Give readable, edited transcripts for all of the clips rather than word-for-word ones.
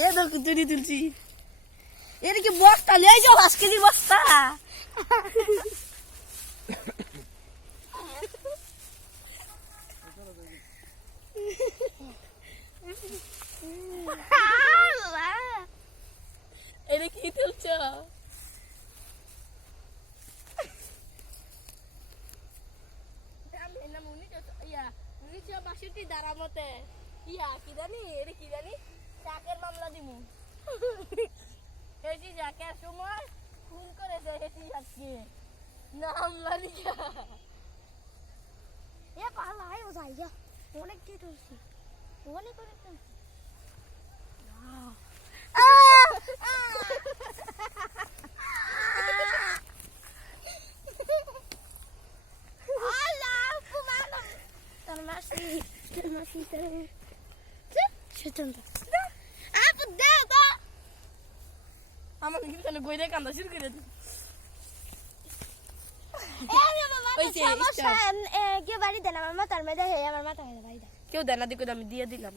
এ দেখো চুরি তুলছি এর কি বস্তা নিয়ে যাও 5 কেজি বস্তা এটা কি তুলছ দাঁড়ামতে ইয়া কি জানি এটা কি জানি চাকের মামলা দিমু এটি চাকের সময় খুন করেছে এটি আজকে মামলা দিয়া এ পালা আয় ও যাইয়া অনেক কি তুলছি অনেক তুলছি আমার কিন্তু গইরে কান্দা শুরু করে দিই কেউ বাড়ি দেন আমার মাথার মেয়েদের হে আমার মাথা মেয়েদের বাড়ি দেন কেউ দেনা দিকে আমি দিয়ে দিলাম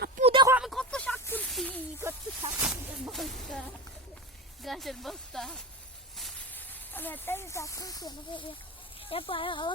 আপু দেখো আমি কত শাক তুলছি কত শাক বস্তা গাছের বস্তা আমি একটাই শাক তুলছি আমাকে এ পায়ে ভালো